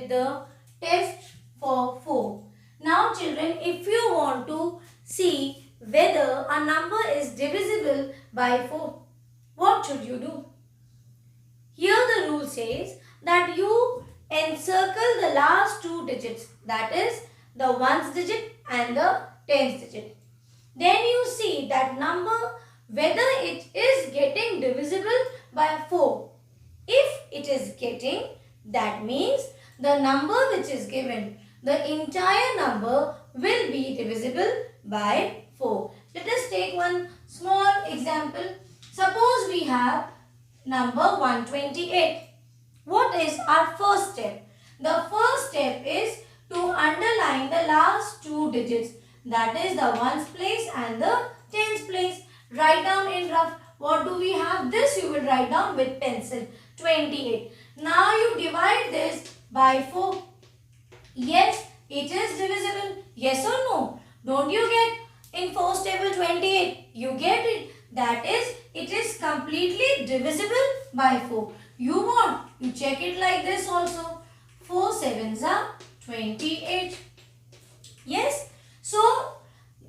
with the test for 4. Now children, if you want to see whether a number is divisible by 4, what should you do? Here the rule says that you encircle the last two digits, that is the ones digit and the tens digit. Then you see that number whether it is getting divisible by 4. If it is getting, that means the number which is given, the entire number will be divisible by 4. Let us take one small example. Suppose we have number 128. What is our first step? The first step is to underline the last two digits, that is the ones place and the tens place. Write down in rough. What do we have? This you will write down with pencil. 28. Now you divide this by 4. Yes, it is divisible. Yes or no? Don't you get in 4's table 28? You get it. That is, it is completely divisible by 4. You want? You check it like this also. 4 sevens are 28. Yes. So,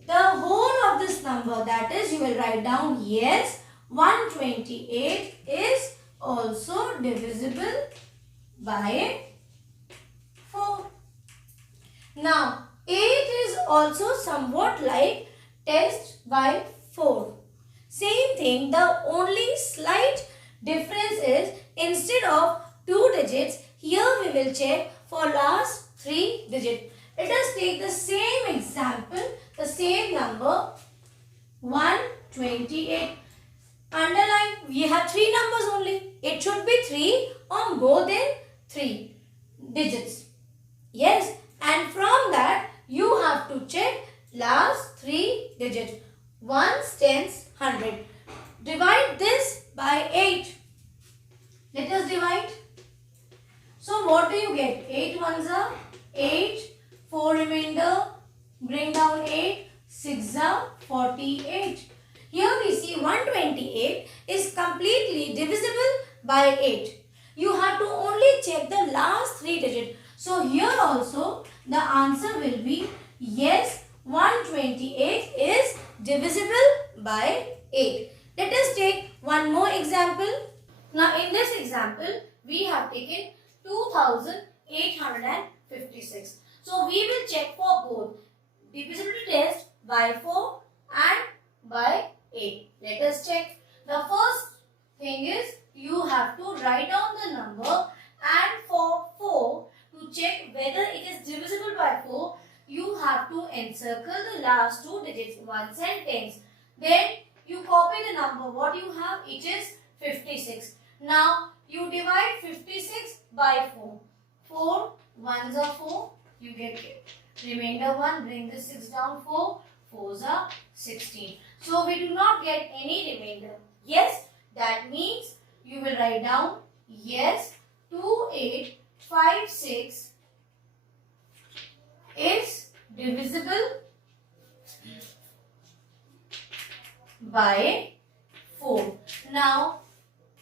the whole of this number, that is, you will write down, yes, 128 is also divisible by 4. Now, 8 is also somewhat like test by 4. Same thing, the only slight difference is instead of 2 digits, here we will check for last 3 digits. Let us take the same example, the same number, 128. Underline, we have 3 numbers only. It should be 3 or more than 3 digits. Yes, and from that, you have to check last 3 digits. Ones, tens, 100. Divide this by 8. Let us divide. So what do you get? 8 ones are 8, 4 remainder, bring down 8, 6 are 48. Here we see 128 is completely divisible by 8. You have to only check the last 3 digits. So here also the answer will be yes, 128 is divisible by 8. Let us take one more example. Now in this example, we have taken 2856. So we will check for both divisibility test by 4 and by 8. Let us check. The first thing is you have to write down the number, and for 4 to check whether it is divisible by 4, you have to encircle the last two digits, ones and tens. Then you copy the number. What you have? It is 56. Now you divide 56 by 4. 4 ones are 4. You get it. Remainder 1. Bring the 6 down. 4. 4s are 16. So we do not get any remainder. Yes, that means you will write down yes, 2856 is divisible by 4. Now,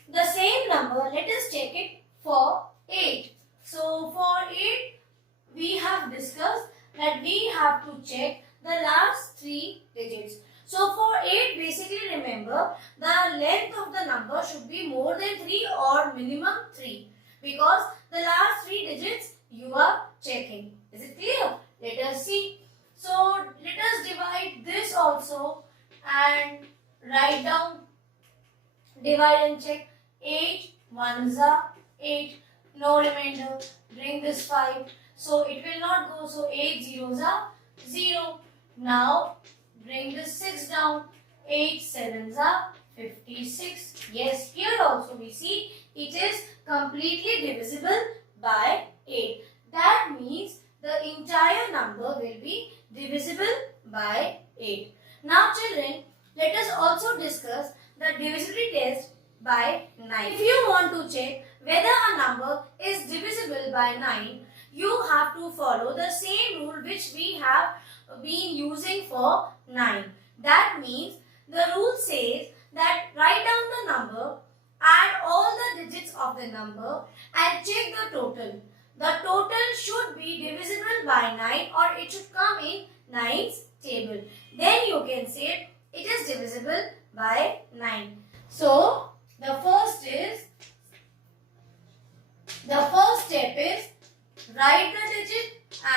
the same number, let us check it for 8. So, for 8, we have discussed that we have to check the last 3 digits. So, for 8, basically remember, the length of the number should be more than 3 or minimum 3. Because the last 3 digits you are checking. Is it clear? Let us see. So, let us divide this also and write down, divide and check. 8 ones are 8, no remainder, bring this 5. So, it will not go, so 8 zeros are 0. Now, bring this 6 down, 8 sevens are 56. Yes, here also we see it is completely divisible by 8. That means the entire number will be divisible by 8. Now children, let us also discuss the divisibility test by 9. If you want to check whether a number is divisible by 9, you have to follow the same rule which we have been using for 9. That means the rule says that write down the number, add all the digits of the number and check the total. the total should be divisible by 9 or it should come in 9's table. Then you can say it is divisible by 9. So, the first step is write the digit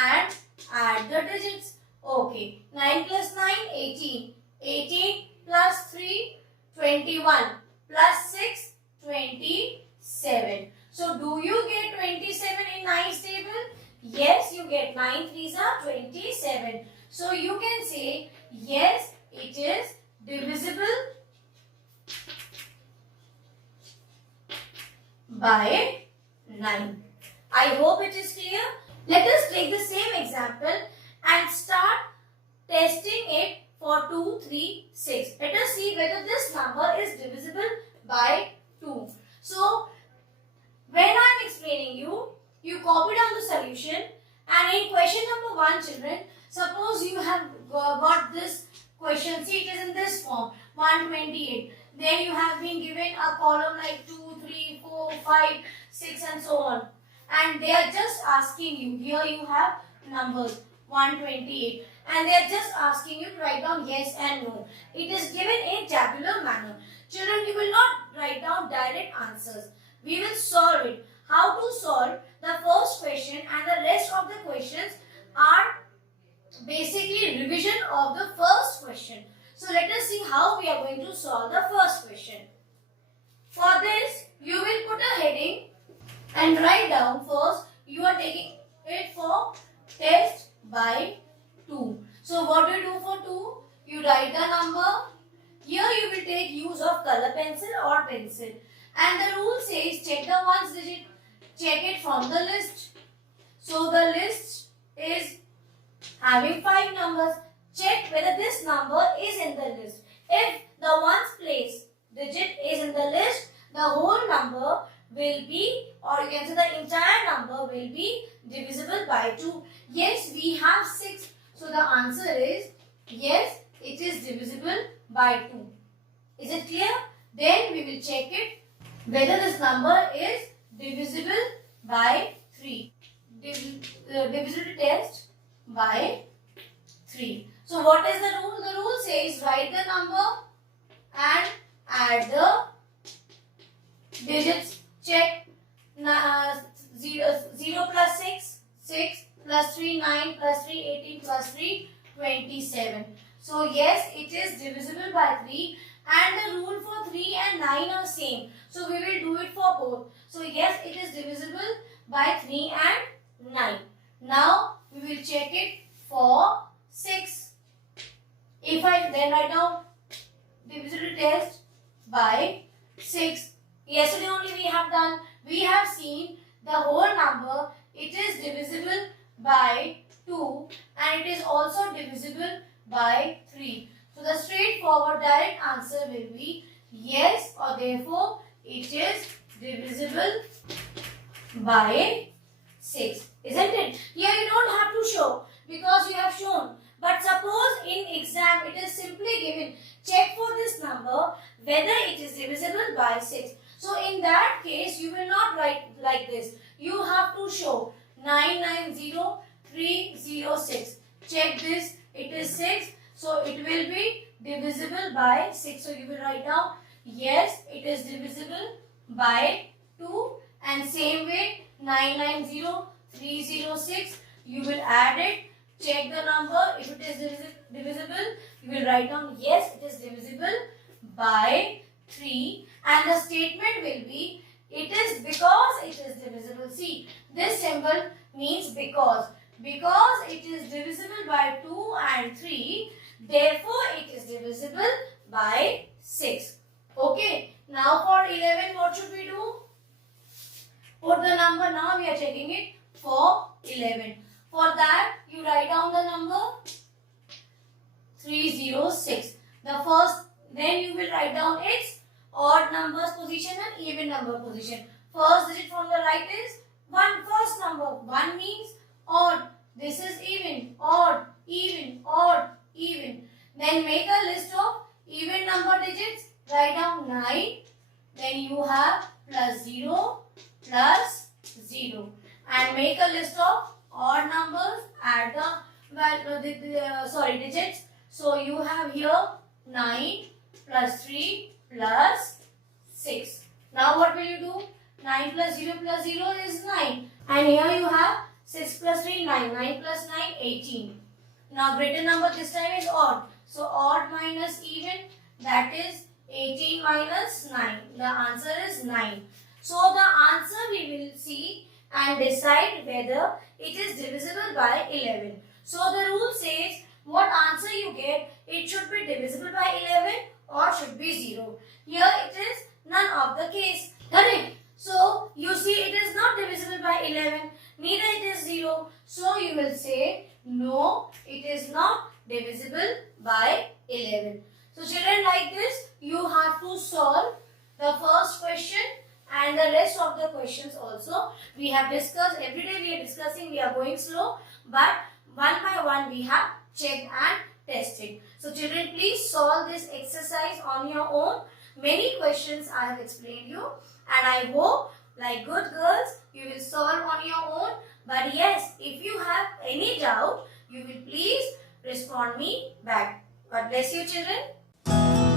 and add the digits. Okay, 9 plus 9, 18. 18 plus 3, 21. Plus 6, 27. So, do you get 27 in 9's table? Yes, you get 9 3s are 27. So, you can say, yes, it is divisible by 9. I hope it is clear. Let us take the same example and start testing it for 2, 3, 6. Let us see whether this number is divisible by 2. So, when I am explaining you, you copy down the solution and in question number 1 children, suppose you have got this question, see it is in this form, 128. Then you have been given a column like 2, 3, 4, 5, 6 and so on. And they are just asking you, here you have numbers 128 and they are just asking you to write down yes and no. It is given in tabular manner. Children, you will not write down direct answers. We will solve it. How to solve? The first question and the rest of the questions are basically revision of the first question. So let us see how we are going to solve the first question. For this, you will put a heading and write down first, you are taking it for test by 2. So what do you do for 2? You write the number. Here you will take use of color pencil or pencil. And the rule says check the ones digit, check it from the list. So the list is having 5 numbers. Check whether this number is in the list. If the ones place digit is in the list, the whole number will be, or you can say the entire number will be divisible by 2. Yes, we have 6. So the answer is yes, it is divisible by 2. Is it clear? Then we will check it whether this number is divisible by 3. Divisibility test by 3. So what is the rule? The rule says write the number and add the digits. Check 0 plus 6, 6 plus 3, 9 plus 3, 18 plus 3, 27. So yes, it is divisible by 3 and the rule for 3 and 9 are same. So we will do it for both. So yes, it is divisible by 3 and 9. Now we will check it for 6. If I then write down divisibility test by 6. Yesterday only we have done, we have seen the whole number, it is divisible by 2 and it is also divisible by 3. So the straightforward direct answer will be yes, or therefore it is divisible by 6. Isn't it? Here you don't have to show because you have shown. But suppose in exam it is simply given, check for this number whether it is divisible by 6. So in that case, you will not write like this. You have to show 990306. Check this, it is 6. So it will be divisible by 6. So you will write down, yes, it is divisible by 2. And same way, 990306, you will add it. Check the number. If it is divisible, you will write down, yes, it is divisible by 3. And the statement will be, it is because it is divisible. See, this symbol means because. Because it is divisible by 2 and 3, therefore it is divisible by 6. Okay. Now for 11, what should we do? Put the number. Now we are checking it for 11. For that, you write down the number 306. The first, then you will write down its odd numbers position and even number position. First digit from the right is 1. First number 1 means odd. This is even, odd, even, odd, even. Then make a list of even number digits. Write down 9. Then you have plus 0, plus 0. and make a list of odd numbers, add the digits. So you have here 9 plus 3 plus 6. Now what will you do? 9 plus 0 is 9. And here you have 6 plus 3, 9. 9 plus 9, 18. Now greater number this time is odd. So odd minus even, that is 18 minus 9. The answer is 9. So the answer we will see and decide whether it is divisible by 11. So the rule says what answer you get, it should be divisible by 11 or should be 0. Here it is none of the case. Correct? So you see it is not divisible by 11, neither it is 0. So you will say no, it is not divisible by 11. So children, like this you have to solve the first question and the rest of the questions also. We have discussed, every day we are discussing, we are going slow, but one by one we have checked and tested. So children, please solve this exercise on your own. Many questions I have explained you, and I hope like good girls you will solve on your own. But yes, if you have any doubt, you will please respond me back. God bless you children.